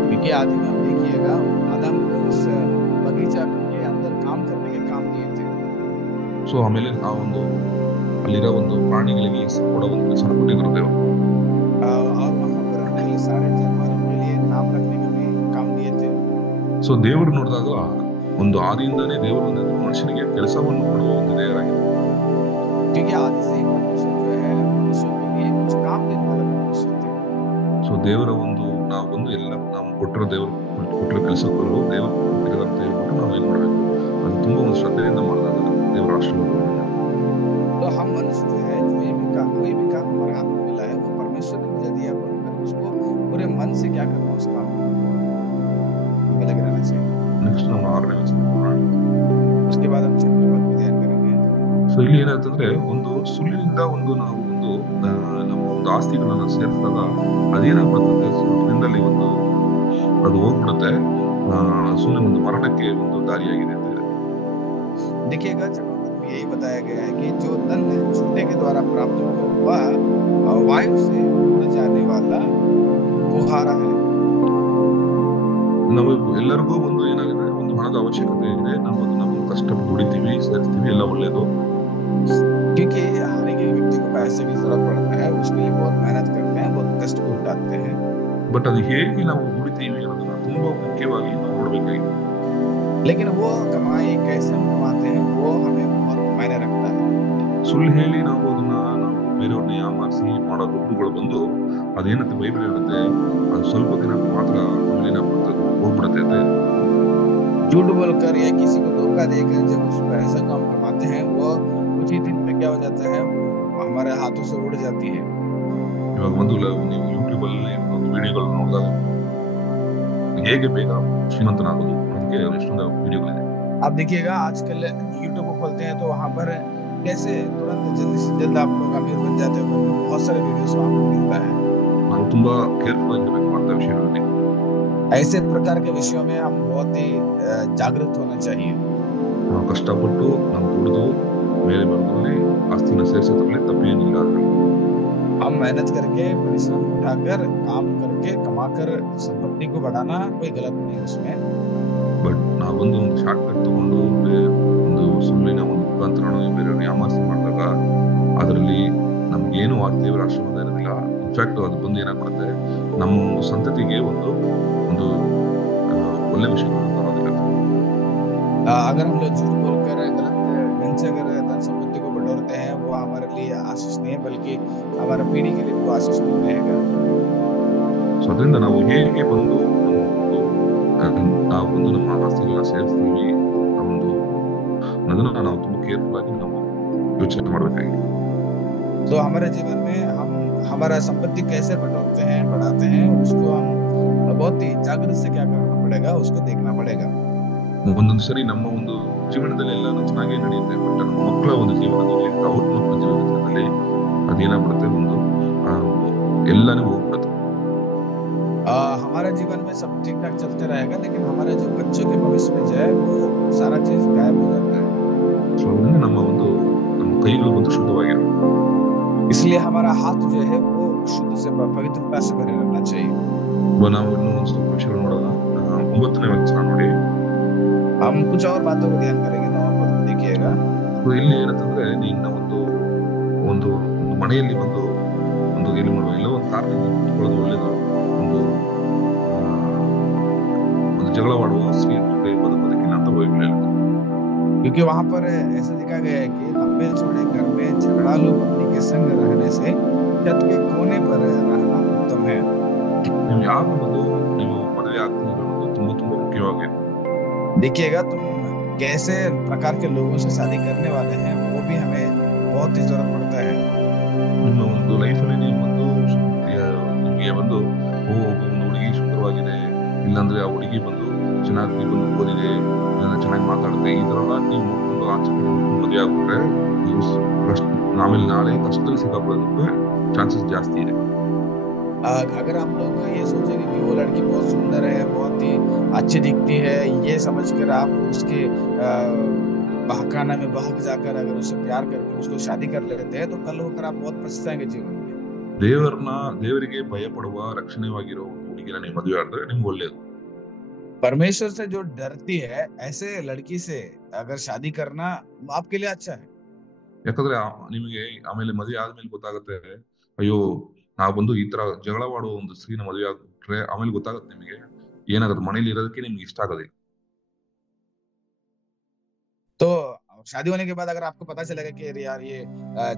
क्योंकि आदि में आप देखिएगा आदम को उस बगीचा के अंदर काम करने के काम दिए थे। ಸೊ ಆಮೇಲೆ ಆ ಒಂದು ಅಲ್ಲಿರೋ ಒಂದು ಪ್ರಾಣಿಗಳಿಗೆ ಕೊಡೋ ಒಂದು ಕೆಲಸ ಕೊಟ್ಟಿದ್ರು ದೇವರು. और वहाँ पर हमें सारे जानवरों के लिए नाम रखने के भी काम दिए थे। ಸೊ ದೇವರು ನೋಡಿದಾಗ ಒಂದು ಆದಿಯಿಂದಾನೇ ದೇವರು ಒಂದು ಮನುಷ್ಯನಿಗೆ ಕೆಲಸವನ್ನು ಕೊಡುವ ಒಂದು ದೇವರಾಗಿದೆ. क्योंकि आदि से ही परमेश्वर जो है मनुष्यों के लिए कुछ काम देने वाला परमेश्वर थे। ಸೊ ದೇವರ ಒಂದು ನಾವು ಒಂದು ಎಲ್ಲ ನಾವು ಕೊಟ್ಟಿರೋ ಕೆಲಸಗಳು ದೇವರು ಕೊಟ್ಟಿರೋ ಅಂತ ಹೇಳ್ಬಿಟ್ಟು ನಾವು ಏನ್ ಮಾಡ್ಬೇಕು, ಅದು ತುಂಬಾ ಒಂದು ಶ್ರದ್ಧೆಯಿಂದ ಮಾಡಿದಾಗ ದೇವರ ಆಶೀರ್ವಾದ. तो हम मनुष्य जो है कोई भी काम हमारे हाथ में मिला है वो परमेश्वर ने मुझे दिया, पर उसको पूरे मन से क्या करना उस काम में लगे रहना चाहिए। ನೆಕ್ಸ್ಟ್ ನಾವು 6ನೇ ವಚನ ನೋಡೋಣ. उसके बाद हम 6वें पद में ध्यान करेंगे। ಸೊ ಇಲ್ಲಿ ಏನಾಗ್ತಂದ್ರೆ ಒಂದು ಸುಳ್ಳಿನಿಂದ ಒಂದು ನಾವು ಒಂದು ನಮ್ಮ ಒಂದು ಆಸ್ತಿಗಳನ್ನ ಸೇರಿಸಿದಾಗ ಅದೇನಾಗ್ಬಿಡುತ್ತೆ, ಸ್ವಲ್ಪ ದಿನದಲ್ಲಿ ಒಂದು ಅದು ಹೋಗ್ಬಿಡುತ್ತೆ, ಸುಮ್ಮನೆ ಒಂದು ಮರಣಕ್ಕೆ ಒಂದು ದಾರಿಯಾಗಿದೆ ಅಂತ ಹೇಳಿ. देखिएगा 6वें पद में यही बताया गया है कि जो धन छूटे के द्वारा प्राप्त हो वह वायु से उड़ जाने वाला फुहारा है। ನಾವು ಎಲ್ಲರಿಗೂ ಒಂದು ಏನಾಗಿದೆ, ಒಂದು ಹಣದ ಅವಶ್ಯಕತೆ ಇದೆ, ನಾವು ಅದನ್ನ ಒಂದು ಕಷ್ಟಪಟ್ಟು ದುಡಿತೀವಿ, ಸೇರಿಸ್ತೀವಿ, ಎಲ್ಲ ಒಳ್ಳೇದು. क्योंकि हर एक व्यक्ति को पैसे की जरूरत पड़ता है, उसके लिए बहुत मेहनत करते हैं, बहुत कष्ट को उठाते हैं। ಬಟ್ ಅದು ಹೇಗೆ ನಾವು ದುಡಿತೀವಿ ಅನ್ನೋದನ್ನ ತುಂಬಾ ಮುಖ್ಯವಾಗಿ ನಾವು ನೋಡ್ಬೇಕಾಗಿದೆ. लेकिन वो कमाई कैसे हम कमाते हैं वो हमें बहुत मायने रखता है। ಸುಳ್ಳು ಹೇಳಿ ನಾವು ಅದನ್ನ ನಾವು ಬೇರೆಯವ್ರನ್ನ ಯಾಮಾರಿಸಿ ಮಾಡೋ ದುಡ್ಡುಗಳು ಬಂದು ಅದೇನಂತ ಬೈಬಲ್ ಹೇಳುತ್ತೆ, ಅದು ಸ್ವಲ್ಪ ದಿನ ಮಾತ್ರ ಆಮೇಲೆ ಏನಾಗ್ಬಿಡುತ್ತೆ, ಅದು ಹೋಗ್ಬಿಡುತ್ತೆ ಅಂತ. झूठ बोलकर या किसी को धोखा देकर जब उस पैसा को हम कमाते हैं वो कुछ ही दिन में क्या हो जाता है, वो हमारे हाथों से उड़ जाती है। ಇವಾಗ ಒಂದು ನೀವು ಯೂಟ್ಯೂಬ್ ಅಲ್ಲಿ ಒಂದು ವಿಡಿಯೋಗಳು ನೋಡಿದಾಗ ಹೇಗೆ ಬೇಗ ಶ್ರೀಮಂತನಾಗೋದು ಅದಕ್ಕೆ ಎಷ್ಟೊಂದು ವಿಡಿಯೋಗಳಿದೆ. आप देखिएगा आजकल यूट्यूब को खोलते हैं तो वहाँ पर कैसे तुरंत जल्दी से जल्द आप लोग अमीर बन जाते हो, बहुत सारे वीडियोस आपको मिलता है। ನಾವು ತುಂಬಾ ಕೇರ್ಫುಲ್ ಆಗಿರ್ಬೇಕು ಅಂತ ವಿಷಯಗಳಲ್ಲಿ. ऐसे प्रकार के विषयों में हम बहुत ही जागरूक होना चाहिए। ನಾವು ಕಷ್ಟಪಟ್ಟು ನಾವು ದುಡಿದು ಮೇಲೆ ಬರೋದ್ರಲ್ಲಿ ಆಸ್ತಿನ ಸೇರಿಸೋದ್ರಲ್ಲಿ ತಪ್ಪೇನಿಲ್ಲ. हम मेहनत करके परिश्रम उठाकर काम करके कमाकर संपत्ति को बढ़ाना कोई गलत नहीं उसमें। ಬಟ್ ನಾವೊಂದು ಶಾರ್ಟ್ ಕಟ್ ತಗೊಂಡು ಒಂದು ಸುಳ್ಳಿನ ಒಂದು ಮುಖಾಂತರ ಬೇರೆಯವ್ರನ್ನ ಯಾಮಾರಿಸಿ ಮಾಡಿದಾಗ ಅದರಲ್ಲಿ ನಮ್ಗೇನು ದೇವರ ಆಶೀರ್ವಾದ ಇರೋದಿಲ್ಲ, ಇನ್ಫ್ಯಾಕ್ಟ್ ಅದು ಬಂದು ಏನಾಗ್ಬಿಡುತ್ತೆ, ನಮ್ಮ ಒಂದು ಸಂತತಿಗೆ ಒಂದು ಒಂದು ಒಳ್ಳೆ ವಿಷಯಗಳನ್ನು ತರೋದಿಲ್ಲ. अगर हम लोग झूठ बोलकर गलत ढंग से अगर धन संपत्ति को बटोरते हैं, वो हमारे लिए आशीष नहीं है, बल्कि हमारा पीढ़ी के लिए वो आशीष नहीं रहेगा। ಸೊ ಅದರಿಂದ ನಾವು ಹೇಗೆ ಬಂದು ನಾವು ಒಂದು ನಮ್ಮ ಆಸ್ತಿಗಳನ್ನ ಸೇರಿಸ್ತೀವಿ ಒಂದು ಅದನ್ನ ನಾವು ತುಂಬಾ ಕೇರ್ಫುಲ್ ಆಗಿ ನಾವು ಯೋಚನೆ ಮಾಡಬೇಕಾಗಿದೆ. तो हमारे जीवन में हम हमारा संपत्ति कैसे बटोरते हैं, बढ़ाते हैं, उसको हम बहुत ही जागरूक से क्या करना पड़ेगा, उसको देखना पड़ेगा। ಒಂದೊಂದು ಸರಿ ನಮ್ಮ ಒಂದು ಜೀವನದಲ್ಲಿ ಎಲ್ಲಾನು ಚೆನ್ನಾಗಿ ನಡೆಯುತ್ತೆ, ಬಟ್ ನಮ್ಮ ಮಕ್ಕಳ ಒಂದು ಜೀವನದಲ್ಲಿ, ಅವ್ರ ಮಕ್ಕಳ ಜೀವನದಲ್ಲಿ ಅದೇನಾಗ್ಬಿಡುತ್ತೆ, ಒಂದು ಎಲ್ಲಾನು ಹೋಗ್ಬಿಡುತ್ತೆ. हमारा जीवन में सब ठीक ठाक चलते रहेगा, लेकिन हमारे जो बच्चों के भविष्य में जो है वो सारा चीज गायब हो जाता है। ಸೊ ಅದರಿಂದ ನಮ್ಮ ಕೈಗಳು ಒಂದು ಶುದ್ಧವಾಗಿರಬೇಕು. इसलिए हमारा हाथ जो है वो शुद्ध से पवित्रता से भरे रहना चाहिए। ನಾವು ಇನ್ನೂ ಒಂದು ಸ್ವಲ್ಪ ವಿಷಯ ನೋಡೋಣ. 9ನೇ ವಚನ ನೋಡಿ. हम कुछ और बातों को ध्यान करेंगे, 9 पद को देखिएगा। ಇಲ್ಲಿ ಏನಂತಂದ್ರೆ, ನಿನ್ನ ಒಂದು ಒಂದು ಮನೆಯಲ್ಲಿ ಬಂದು ಒಂದು ಏನು ಮಾಡುವ, ಇಲ್ಲ ಒಂದು ಕಾರ್ನಲ್ಲಿ ಕುತ್ಕೊಳ್ಳೋದು ಒಳ್ಳೇದು, ಒಂದು ಜಗಳವಾಡುವ ಸ್ತ್ರೀ ಜೊತೆ ಬದುಕೋದಕ್ಕಿಂತ ಅಂತ ಬೈಬಲ್ ಹೇಳುತ್ತೆ. क्योंकि वहां पर ऐसा देखा गया है कि लंबे चौड़े घर में झगड़ालू पत्नी के संग रहने से छत के कोने पर रहना उत्तम है। ನೀವು ಯಾರು ಬಂದು ನೀವು ಮದುವೆ ಆಗ್ತೀರಿ ಅನ್ನೋದು ತುಂಬಾ ತುಂಬಾ ಮುಖ್ಯವಾಗಿ. देखिएगा, तुम कैसे प्रकार के लोगों से शादी करने वाले हैं, वो भी हमें बहुत ही जरूरत पड़ता है। ನಿಮ್ಮ ಒಂದು ಲೈಫಲ್ಲಿ ನೀವು ಬಂದು ನಿಮಗೆ ಬಂದು ಒಂದು ಹುಡುಗಿ ಸುಂದರವಾಗಿದೆ, ಇಲ್ಲಾಂದ್ರೆ ಆ ಹುಡುಗಿ ಬಂದು ಚೆನ್ನಾಗಿ ಬಂದು ಓದಿದೆ, ಇಲ್ಲ ಚೆನ್ನಾಗಿ ಮಾತಾಡುತ್ತೆ, ಈ ತರ ಎಲ್ಲ ನೀವು ನೋಡ್ಕೊಂಡು ಆಚೆ ಮದುವೆ ಆಗ್ಬಿಟ್ರೆ ನೀವು ಆಮೇಲೆ ನಾಳೆ ಕಷ್ಟದಲ್ಲಿ ಸಿಕ್ಕಾಕೊಳ್ಳೋದಕ್ಕೆ ಚಾನ್ಸಸ್ ಜಾಸ್ತಿ ಇದೆ. अगर आप लोग ये सोचेंगे कि वो लड़की बहुत सुंदर है, बहुत ही अच्छी दिखती है, ये समझकर आप उसके बहकाना में बहक जाकर अगर उससे प्यार करके उसको शादी कर लेते हैं, तो कल होकर आप बहुत पछताएंगे जीवन में। ದೇವರಿಗೆ ಭಯಪಡುವ ರಕ್ಷಣೆವಾಗಿರೋ ಒಂದು ಹುಡುಗಿನ ನೀವು ಮದುವೆ ಆದ್ರೆ ನಿಮ್ಗೆ ಒಳ್ಳೇದು. परमेश्वर से जो डरती है, ऐसे लड़की से अगर शादी करना आपके लिए अच्छा है। ಯಾಕಂದ್ರೆ ನಿಮಗೆ ಆಮೇಲೆ ಮದುವೆ ಆದ್ಮೇಲೆ ಗೊತ್ತಾಗುತ್ತೆ, ಅಯ್ಯೋ ನಾವು ಬಂದು ಈ ತರ ಜಗಳವಾಡುವ ಒಂದು ಸ್ತ್ರೀನ ಮದುವೆ ಆಗ್ಬಿಟ್ರೆ ಆಮೇಲೆ ಗೊತ್ತಾಗುತ್ತೆ ನಿಮಗೆ ಏನಾಗುತ್ತೆ, ಮನೇಲಿ ಇರೋದಕ್ಕೆ ನಿಮ್ಗೆ ಇಷ್ಟ ಆಗೋದಿಲ್ಲ. तो शादी होने के बाद अगर आपको पता चलेगा कि अरे यार ये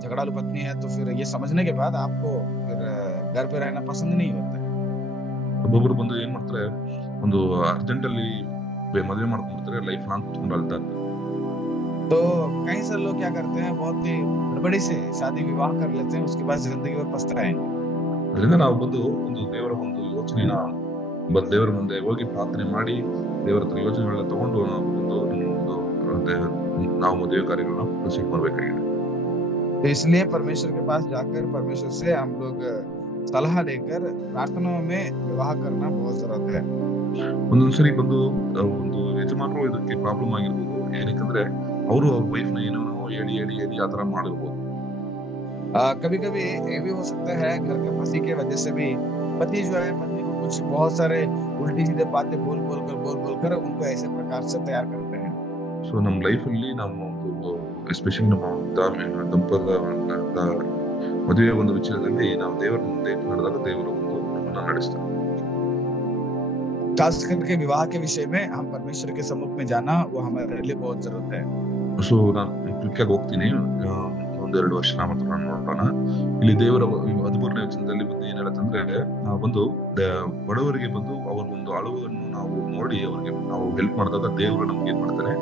झगड़ालू पत्नी है, तो फिर ये समझने के बाद आपको फिर घर पे रहना पसंद नहीं होता है। ಒಬ್ಬೊಬ್ರು ಬಂದು ಏನ್ ಮಾಡ್ತಾರೆ, ಒಂದು ಅರ್ಜೆಂಟ್ ಅಲ್ಲಿ ಮದುವೆ ಮಾಡ್ಕೊಂಡ್ಬಿಡ್ತಾರೆ, ಲೈಫ್ ಲಾಂಗ್ ಕುತ್ಕೊಂಡು ಅಳ್ತಾ ಇರ್ತಾರೆ. तो कई सारे लोग क्या करते हैं, बहुत ही गड़बड़ी से शादी विवाह कर लेते हैं, उसके बाद जिंदगी भर पछताएंगे। ಅದರಿಂದ ನಾವು ಬಂದು ಒಂದು ದೇವರ ಒಂದು ಯೋಚನೆನ ದೇವರ ಮುಂದೆ ಹೋಗಿ ಪ್ರಾರ್ಥನೆ ಮಾಡಿ ದೇವರ ಹತ್ರ ಯೋಚನೆಗಳನ್ನ ತಗೊಂಡು ನಾವು ಮದುವೆ ಕಾರ್ಯಗಳನ್ನ ಪ್ರೊಸೀಡ್ ಮಾಡ್ಬೇಕಾಗಿದೆ. तो इसलिए परमेश्वर के पास जाकर परमेश्वर से हम लोग सलाह लेकर प्रार्थनाओं में विवाह करना बहुत जरूरत है। ಒಂದೊಂದ್ಸರಿ ಬಂದು ಒಂದು ಯಜಮಾನರು ಇದಕ್ಕೆ ಪ್ರಾಬ್ಲಮ್ ಆಗಿರ್ಬೋದು, ಏನಕ್ಕಂದ್ರೆ ಅವರು ಅವ್ರ ವೈಫ್ ನ ಏನೋ ಹೇಳಿ ಆತರ ಮಾಡಿರ್ಬೋದು. कभी कभी ये भी हो सकता है, घर के फंसी के वजह से भी पति जो है पत्नी को कुछ बहुत सारे उल्टी सीधे बातें बोल कर उनको ऐसे प्रकार से तैयार करते हैं। ಸೊ ನಮ್ಮ ಲೈಫ್ ಅಲ್ಲಿ ನಮ್ಮ ಒಂದು ಎಸ್ಪೆಷಲಿ ನಮ್ಮ ದಂಪತಿಗಳ ಮದುವೆ ಒಂದು ವಿಚಾರದಲ್ಲಿ ನಾವು ದೇವರ ಮುಂದೆ ನಡೆದಾಗ ದೇವರು ಒಂದು ನಮ್ಮನ್ನ ನಡೆಸ್ತಾರೆ. खास करके विवाह के विषय में हम परमेश्वर के सम्मुख में जाना वो हमारे लिए बहुत जरूरत है। ಸೊ ನಾನು ಕ್ವಿಕ್ ಆಗಿ ಹೋಗ್ತೀನಿ, ಒಂದೆರಡು ವರ್ಷ ಮಾತ್ರ ನೋಡೋಣ. ಇಲ್ಲಿ ದೇವರ 13ನೇ ವಚನದಲ್ಲಿ ಬಂದು ಏನ್ ಹೇಳತ್ತಂದ್ರೆ, ಒಂದು ಬಡವರಿಗೆ ಬಂದು ಅವರ ಒಂದು ಅಳುವನ್ನು ನಾವು ನೋಡಿ ಅವ್ರಿಗೆ ನಾವು ಹೆಲ್ಪ್ ಮಾಡಿದಾಗ ದೇವರು ನಮ್ಗೆ ಏನ್ ಮಾಡ್ತಾರೆ,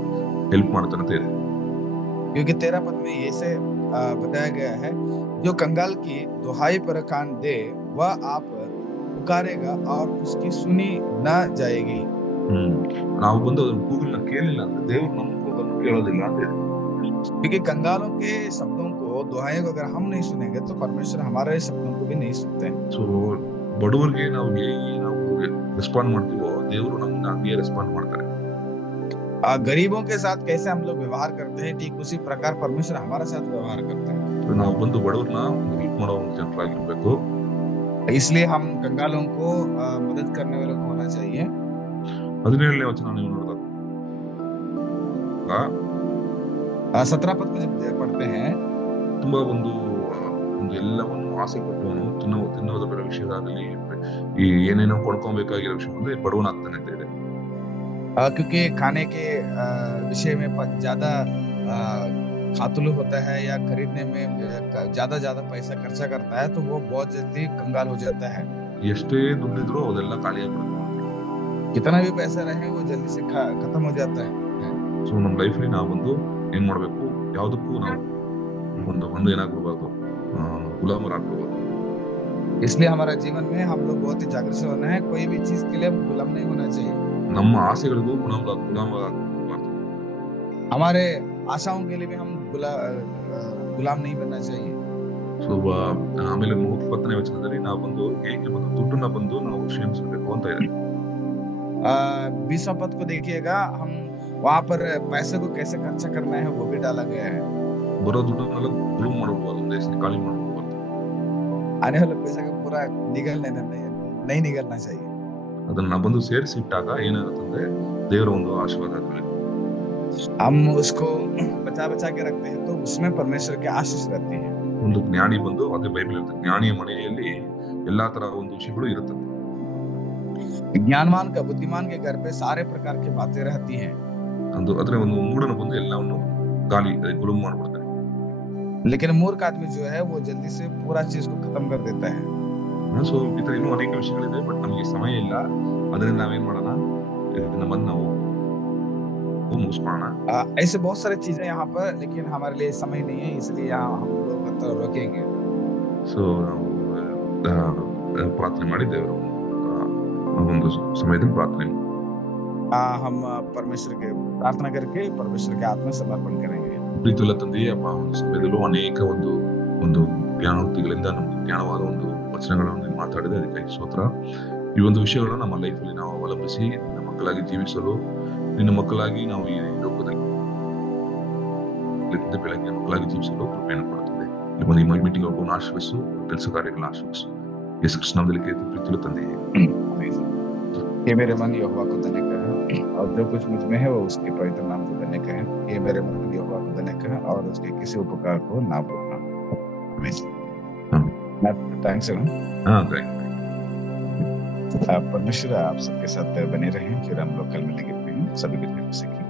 ಹೆಲ್ಪ್ ಮಾಡ್ತಾನೆ ಅಂತ ಇದೆ. क्योंकि 13 पद में ऐसे बताया गया है, जो कंगाल की दुहाई पर कान दे वह आप पुकारेगा और उसकी सुनी न जाएगी। ನಾವು ಬಂದು ಅದ್ರ ಕೂಗಲ್ನ ಕೇಳಿಲ್ಲ ಅಂದ್ರೆ ದೇವ್ರು ನಮ್ಮ ಕೂಗನ್ನು ಕೇಳೋದಿಲ್ಲ ಅಂತ ಇದೆ. क्योंकि कंगालों के शब्दों को, दुहाई को अगर हम नहीं सुनेंगे तो परमेश्वर हमारे शब्दों को भी नहीं सुनते। ಸೊ ಬಡವರಿಗೆ ನಾವು ರೆಸ್ಪಾಂಡ್ ಮಾಡ್ತೀವೋ ದೇವರು ನಮ್ನ ಹಾಗೆ ರೆಸ್ಪಾಂಡ್ ಮಾಡ್ತಾರೆ. गरीबों के साथ कैसे हम लोग व्यवहार करते हैं, ठीक उसी प्रकार परमेश्वर हमारे साथ व्यवहार करते हैं। ನಾವು ಬಂದು ಬಡವರನ್ನ ಹೆಲ್ಪ್ ಮಾಡೋ ಒಂದು ಜನರಾಗಿರ್ಬೇಕು. इसलिए हम कंगालों को मदद करने वाले होना चाहिए। 17ನೇ ವಚನ ನೀವು ನೋಡಿದಾಗ 17 पद में जब पढ़ते हैं, ತುಂಬಾ ಒಂದು ಎಲ್ಲವನ್ನು ಆಸೆ ಪಟ್ಟವನು ತಿನ್ನೋದರ ವಿಷಯದಾಗಲಿ ಈ ಏನೇನೋ ಕೊಂಡ್ಕೊಬೇಕಾಗಿರೋ ವಿಷಯ ಮುಂದೆ ಬಡವನಾಗ್ತಾನೆ ಅಂತ ಇದೆ. क्योंकि खाने के विषय में ज्यादा खातुल होता है या खरीदने में ज्यादा पैसा खर्चा करता है तो वो बहुत जल्दी कंगाल हो जाता है। ಎಷ್ಟೇ ದುಡ್ಡಿದ್ರು ಅದೆಲ್ಲ ಖಾಲಿಯಾಗ್ಬಿಡುತ್ತೆ. कितना भी पैसा रहे वो जल्दी से खत्म हो जाता है। ಸೊ ನಮ್ಮ ಲೈಫಲ್ಲಿ ನಾವೊಂದು ಏನ್ ಮಾಡ್ಬೇಕು, ಯಾವ್ದಕ್ಕೂ ನಾವು ಒಂದು ಏನಾಗ್ಬಿಡ್ಬಾರ್ದು, ಗುಲಾಮರಾಗ್ಬಿಡ್ಬಾರ್ದು. इसलिए हमारा जीवन में हम लोग बहुत ही जागरूक से होना है, कोई भी चीज के लिए गुलाम नहीं होना चाहिए। ನಮ್ಮ ಆಸೆಗಳಿಗೂ ಗುಲಾಮರಾಗ್ಬಾರ್ದು. हमारे आशाओं के लिए भी हम गुलाम नहीं बनना चाहिए। ಸೊ ಆಮೇಲೆ 30ನೇ ವಚನದಲ್ಲಿ ನಾವು ಹೇಗೆ ದುಡ್ಡನ್ನ ನಾವು ಕ್ಷಮಿಸಬೇಕು ಅಂತ ಇದೆ. 20वां पद को देखिएगा, हम वहाँ पर पैसे को कैसे खर्चा करना है वो भी डाला गया है। ಬರೋ ದುಡ್ಡನ್ನೆಲ್ಲ ಗುಲಾಮ್ ಮಾಡಬಾರ್ದು, ದೇಶದಲ್ಲಿ ಖಾಲಿ ಮಾಡಬಾರ್ದು. आने वाले पैसा का पूरा नहीं निकलना चाहिए। ಅದನ್ನ ಸೇರಿಸಿ ಇಟ್ಟಾಗ ಏನಾಗುತ್ತಂದ್ರೆ ದೇವರ ಒಂದು ಆಶೀರ್ವಾದ ಆಗ್ತದೆ. हम उसको बचा के रखते हैं तो उसमें परमेश्वर की आशीष रहती है। ಒಂದು ಜ್ಞಾನಿ ಅದೇ ಬೈಬಲ್ ಇರುತ್ತೆ, ಜ್ಞಾನಿಯ ಮನೆಯಲ್ಲಿ ಎಲ್ಲಾ ತರ ಒಂದು ವಿಷಯಗಳು ಇರುತ್ತದೆ. ज्ञानवान का बुद्धिमान के घर पे सारे प्रकार की बातें रहती हैं। ಆದ್ರೆ ಒಂದು ಮೂಢನು ಎಲ್ಲವನ್ನು ಗಾಲಿ ಗುಲಾಮ್ ಮಾಡ್ಬಿಡ್ತಾನೆ। लेकिन मूर्ख आदमी जो है वो जल्दी से पूरा चीज को खत्म कर देता है। ಸೊ ಈ ತರ ಇನ್ನೂ ಅನೇಕ ವಿಷಯಗಳಿದೆ, ಬಟ್ ನಮಗೆ ಸಮಯ ಇಲ್ಲ. ಅದರಿಂದ ನಾವೇನ್ ಮಾಡೋಣ, ನಾವು ಮುಗಿಸ್ಕೊಳ್ಳೋಣ। ऐसे बहुत सारी चीजें यहाँ पर, लेकिन हमारे लिए समय नहीं है, इसलिए यहाँ हम लोग रोकेंगे। ಸೊ ನಾವು ಪ್ರಾರ್ಥನೆ ಮಾಡಿ ದೇವರ ಒಂದು ಸಮಯದಲ್ಲಿ ಪ್ರಾರ್ಥನೆ हम परमेश्वर के प्रार्थना करके परमेश्वर के आत्मा समर्पण करेंगे। ಪ್ರೀತಿಯುಳ್ಳ ತಂದೆಯೇ, ಒಂದು ಸಮಯದಲ್ಲೂ ಅನೇಕ ಒಂದು ಜ್ಞಾನೋಕ್ತಿಗಳಿಂದ ನಮ್ಗೆ ಜ್ಞಾನವಾದ ಒಂದು ವಚನಗಳನ್ನು ಮಾತಾಡಿದೆ, ಅದಕ್ಕೆ ಸ್ತೋತ್ರ. ಈ ಒಂದು ವಿಷಯಗಳನ್ನು ನಮ್ಮ ಲೈಫಲ್ಲಿ ನಾವು ಅವಲಂಬಿಸಿ ನಿನ್ನ ಮಕ್ಕಳಾಗಿ ಜೀವಿಸಲು, ನಿನ್ನ ಮಕ್ಕಳಾಗಿ ನಾವು ಈ ಲೋಕದಲ್ಲಿ ಬೆಳಗ್ಗೆ ಮಕ್ಕಳಾಗಿ ಜೀವಿಸಲು ಕೃಪೆಯನ್ನು ಕೊಡುತ್ತದೆ. ಈ ಮೀಟಿಂಗ್ ಒಬ್ಬವನ್ನು ಆಶ್ರಯಿಸು, ಕೆಲಸ ಕಾರ್ಯಗಳನ್ನು ಆಶ್ರಯಿಸು. ಯೇಸು ಕೃಷ್ಣ ನಾಮದಲ್ಲಿ ಕೇಳ್ತೀವಿ ಪ್ರೀತಿಯುಳ್ಳ ತಂದೆಯೇ, ये मेरे मन यहोवा को धन्य कह, और जो कुछ मुझ में है वो उसके पवित्र नाम को धन्य कहे। ये मेरे मन यहोवा को धन्य कह, और उसके किसी उपकार को ना भूलना। थैंक्स। परमेश्वर आप सबके साथ बने रहे, फिर हम लोग कल मिलेंगे। सभी कुछ सीखें।